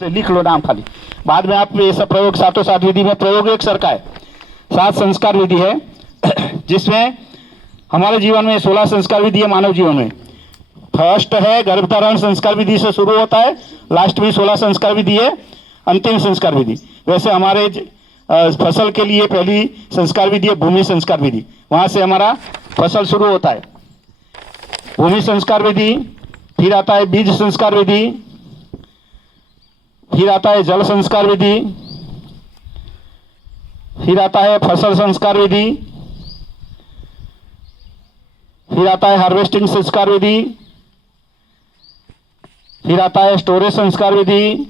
से लिख लो नाम खाली, बाद में आप ये सब प्रयोग सातों सात विधि में प्रयोग एक सर का है। 7 संस्कार विधि है जिसमें हमारे जीवन में 16 संस्कार विधि है। मानव जीवन में फर्स्ट है गर्भधारण संस्कार विधि से शुरू होता है, लास्ट में 16 संस्कार विधि है, अंतिम संस्कार विधि। वैसे हमारे फसल के लिए पहली संस्कार विधि है भूमि संस्कार विधि, वहाँ से हमारा फसल शुरू होता है। भूमि संस्कार विधि, फिर आता है बीज संस्कार विधि, फिर आता है जल संस्कार विधि, फिर आता है फसल संस्कार विधि, फिर आता है हार्वेस्टिंग संस्कार विधि, फिर आता है स्टोरेज संस्कार विधि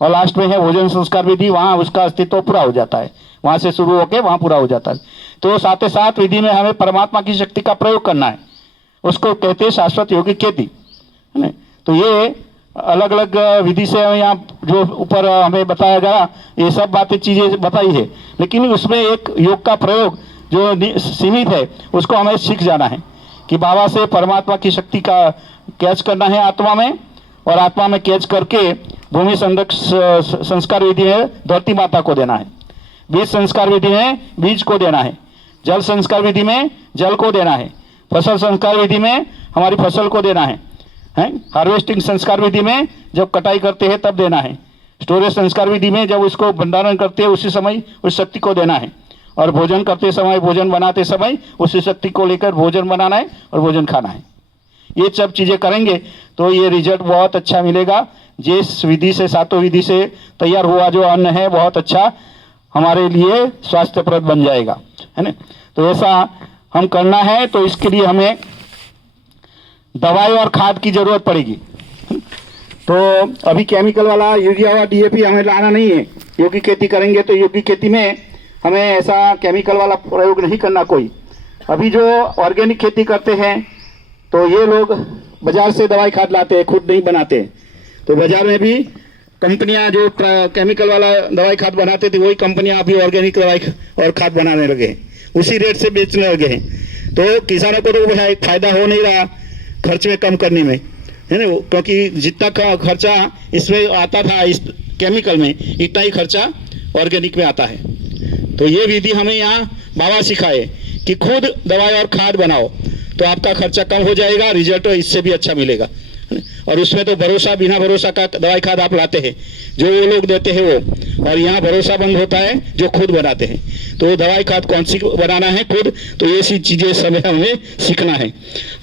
और लास्ट में है भोजन संस्कार विधि। वहाँ उसका अस्तित्व पूरा हो जाता है, वहाँ से शुरू होकर वहाँ पूरा हो जाता है। तो 7 विधि में हमें परमात्मा की शक्ति का प्रयोग करना है, उसको कहते हैं शाश्वत योगिक खेती, है ना। तो ये अलग अलग विधि से यहाँ जो ऊपर हमें बताया गया ये सब बातें चीज़ें बताई है, लेकिन उसमें एक योग का प्रयोग जो सीमित है उसको हमें सीख जाना है कि बाबा से परमात्मा की शक्ति का कैच करना है आत्मा में, और आत्मा में कैच करके भूमि संस्कार विधि है धरती माता को देना है, बीज संस्कार विधि में बीज को देना है, जल संस्कार विधि में जल को देना है, फसल संस्कार विधि में हमारी फसल को देना है, हार्वेस्टिंग संस्कार विधि में जब कटाई करते हैं तब देना है, स्टोरेज संस्कार विधि में जब उसको भंडारण करते हैं उसी समय उस शक्ति को देना है, और भोजन करते समय भोजन बनाते समय उसी शक्ति को लेकर भोजन बनाना है और भोजन खाना है। ये सब चीज़ें करेंगे तो ये रिजल्ट बहुत अच्छा मिलेगा। जिस विधि से 7 विधि से तैयार हुआ जो अन्न है बहुत अच्छा हमारे लिए स्वास्थ्यप्रद बन जाएगा, है ना। तो ऐसा हम करना है, तो इसके लिए हमें दवाई और खाद की जरूरत पड़ेगी। तो अभी केमिकल वाला यूरिया और डीएपी हमें लाना नहीं है। योगिक खेती करेंगे तो योगिक खेती में हमें ऐसा केमिकल वाला प्रयोग नहीं करना कोई। अभी जो ऑर्गेनिक खेती करते हैं तो ये लोग बाजार से दवाई खाद लाते हैं, खुद नहीं बनाते। तो बाजार में भी कंपनियां जो केमिकल वाला दवाई खाद बनाते थे वही कंपनियां अभी ऑर्गेनिक दवाई और खाद बनाने लगे हैं, उसी रेट से बेचने लगे हैं। तो किसानों को तो फायदा हो नहीं रहा खर्च में कम करने में, है ना, क्योंकि जितना खर्चा इसमें आता था इस केमिकल में इतना ही खर्चा ऑर्गेनिक में आता है। तो ये विधि हमें यहाँ बाबा सिखाए कि खुद दवाई और खाद बनाओ तो आपका खर्चा कम हो जाएगा, रिजल्ट इससे भी अच्छा मिलेगा। और उसमें तो भरोसा बिना भरोसा का दवाई खाद आप लाते हैं, जो वो लोग देते हैं वो, और यहाँ भरोसा बंद होता है जो खुद बनाते हैं। तो दवाई खाद कौन सी बनाना है खुद, तो ये सी चीजें समय हमें सीखना है।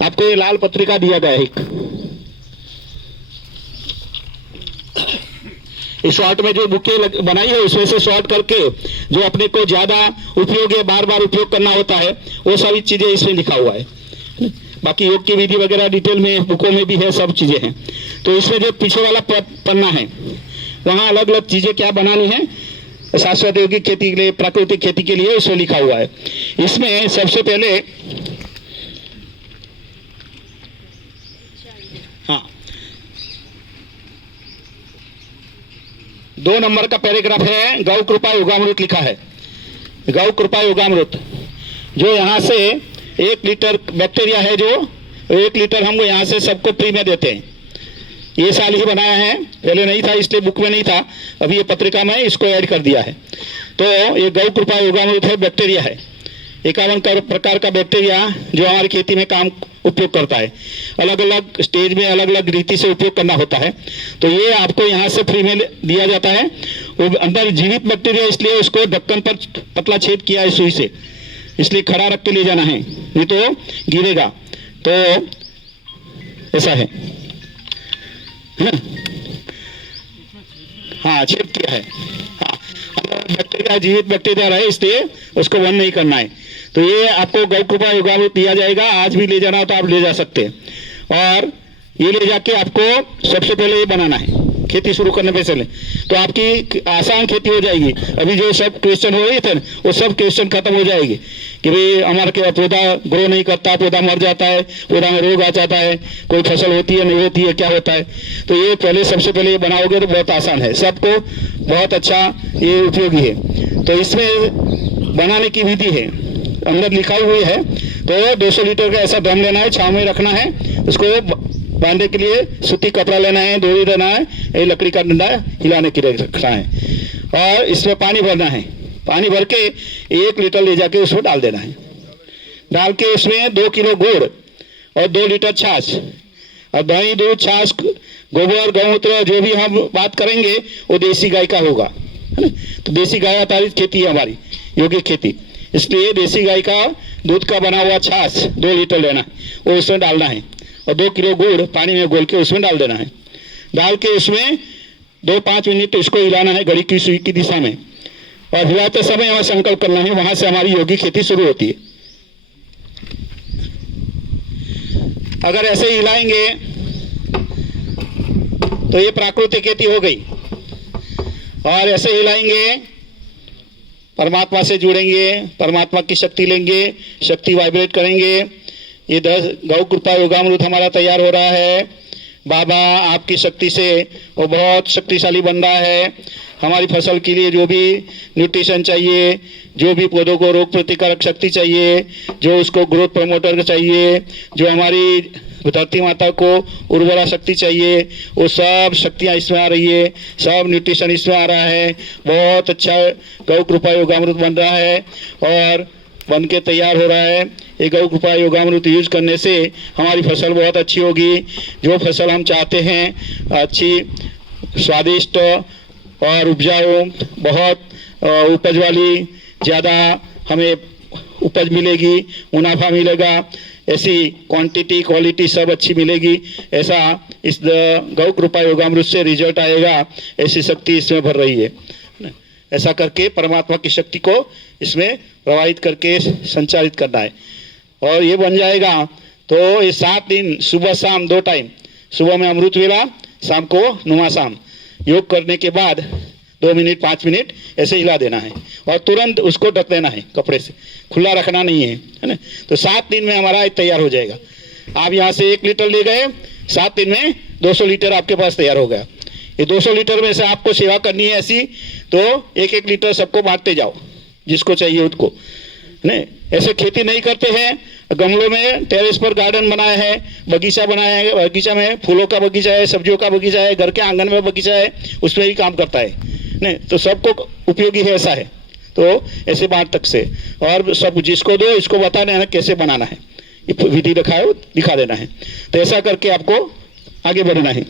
आपको ये लाल पत्रिका दिया गया है, इस शॉर्ट में जो बुके बनाई है उसमें से शॉर्ट करके जो अपने को ज्यादा उपयोग है बार बार उपयोग करना होता है वो सारी चीजें इसमें लिखा हुआ है। बाकी योग की विधि वगैरह डिटेल में बुकों में भी है, सब चीजें हैं। तो इसमें जो पीछे वाला पन्ना है वहाँ अलग अलग चीजें क्या बनानी है शाश्वत योगिक खेती के लिए, प्राकृतिक खेती के लिए, उसमें लिखा हुआ है। इसमें सबसे पहले हाँ 2 नंबर का पैराग्राफ है, गौ कृपा योगामृत लिखा है। गौ कृपा योगामृत जो यहाँ से 1 लीटर बैक्टीरिया है, जो 1 लीटर हम यहाँ से सबको फ्री में देते हैं। ये साल ही बनाया है, पहले नहीं था इसलिए बुक में नहीं था, अभी ये पत्रिका में इसको ऐड कर दिया है। तो ये गौ कृपा योगामृत है, बैक्टीरिया है 51 प्रकार का बैक्टीरिया जो हमारी खेती में काम उपयोग करता है। अलग अलग स्टेज में अलग अलग रीति से उपयोग करना होता है। तो ये आपको यहाँ से फ्री में दिया जाता है। वो अंदर जीवित बैक्टीरिया इसलिए उसको ढक्कन पर पतला छेद किया है सुई से, इसलिए खड़ा रख के ले जाना है, नहीं तो गिरेगा। तो ऐसा है ना, हाँ छेद किया है, हाँ बैक्टीरिया जीवित बैक्टीरिया रहे इसलिए उसको बंद नहीं करना है। तो ये आपको गौ कृपा योगामृत दिया जाएगा, आज भी ले जाना हो तो आप ले जा सकते हैं। और ये ले जाके आपको सबसे पहले ये बनाना है खेती शुरू करने पे चले तो आपकी आसान खेती हो जाएगी। अभी जो सब क्वेश्चन हो रहे थे वो सब क्वेश्चन खत्म हो जाएंगे कि भाई हमारा पौधा ग्रो नहीं करता, पौधा मर जाता है, पौधा में रोग आ जाता है, कोई फसल होती है नहीं होती है, क्या होता है। तो ये पहले सबसे पहले ये बनाओगे तो बहुत आसान है, सबको बहुत अच्छा ये उपयोगी है। तो इसमें बनाने की विधि है, अंदर लिखा हुई है। तो 200 लीटर का ऐसा ड्रम लेना है, छाँव में रखना है, उसको बांधने के लिए सूती कपड़ा लेना है, डोरी लेना है, ये लकड़ी का डंडा हिलाने के लिए रखना है और इसमें पानी भरना है। पानी भर के 1 लीटर ले जाके उसमें डाल देना है। डाल के उसमें 2 किलो गुड़ और 2 लीटर छाछ और दही, दूध, छाछ, गोबर, गौमूत्र जो भी हम बात करेंगे वो देसी गाय का होगा, है ना। तो देसी गाय आधारित खेती है हमारी, यौगिक खेती, इसलिए देसी गाय का दूध का बना हुआ छाछ 2 लीटर लेना है, वो उसमें डालना है और 2 किलो गुड़ पानी में घोल के उसमें डाल देना है। डाल के उसमें 2-5 मिनट इसको हिलाना है घड़ी की सुई की दिशा में और हिलाते समय हमें संकल्प करना है, वहां से हमारी यौगिक खेती शुरू होती है। अगर ऐसे ही हिलाएंगे तो ये प्राकृतिक खेती हो गई और ऐसे हिलाएंगे परमात्मा से जुड़ेंगे, परमात्मा की शक्ति लेंगे, शक्ति वाइब्रेट करेंगे। ये 10 गौ कृपा योगामृत हमारा तैयार हो रहा है। बाबा आपकी शक्ति से वो बहुत शक्तिशाली बन रहा है। हमारी फसल के लिए जो भी न्यूट्रिशन चाहिए, जो भी पौधों को रोग प्रतिकारक शक्ति चाहिए, जो उसको ग्रोथ प्रमोटर चाहिए, जो हमारी धरती माता को उर्वरा शक्ति चाहिए, वो सब शक्तियाँ इसमें आ रही है, सब न्यूट्रिशन इसमें आ रहा है। बहुत अच्छा गौ कृपा योगामृत बन रहा है और बन के तैयार हो रहा है। ये गौ कृपा योगामृत यूज करने से हमारी फसल बहुत अच्छी होगी। जो फसल हम चाहते हैं, अच्छी, स्वादिष्ट और उपजाऊ, बहुत उपज वाली, ज़्यादा हमें उपज मिलेगी, मुनाफा मिलेगा, ऐसी क्वांटिटी क्वालिटी सब अच्छी मिलेगी। ऐसा इस गौ कृपा योगामृत से रिजल्ट आएगा, ऐसी शक्ति इसमें भर रही है। ऐसा करके परमात्मा की शक्ति को इसमें प्रवाहित करके संचालित करना है और ये बन जाएगा। तो ये 7 दिन सुबह शाम 2 टाइम, सुबह में अमृत वेला, शाम को नुमा शाम, योग करने के बाद 2 मिनट 5 मिनट ऐसे हिला देना है और तुरंत उसको ढक देना है, कपड़े से खुला रखना नहीं है ना। तो 7 दिन में हमारा तैयार हो जाएगा। आप यहाँ से 1 लीटर ले गए, 7 दिन में 200 लीटर आपके पास तैयार हो गया। ये 200 लीटर में से आपको सेवा करनी है ऐसी, तो 1-1 लीटर सबको बांटते जाओ, जिसको चाहिए उसको, नहीं। ऐसे खेती नहीं करते हैं। गमलों में टेरेस पर गार्डन बनाया है, बगीचा बनाया है, बगीचा में फूलों का बगीचा है, सब्जियों का बगीचा है, घर के आंगन में बगीचा है, उसमें ही काम करता है, नहीं। तो सबको उपयोगी है, ऐसा है। तो ऐसे बांट तक से और सब जिसको दो, इसको बता देना कैसे बनाना है, विधि दिखा देना है। तो ऐसा करके आपको आगे बढ़ना है।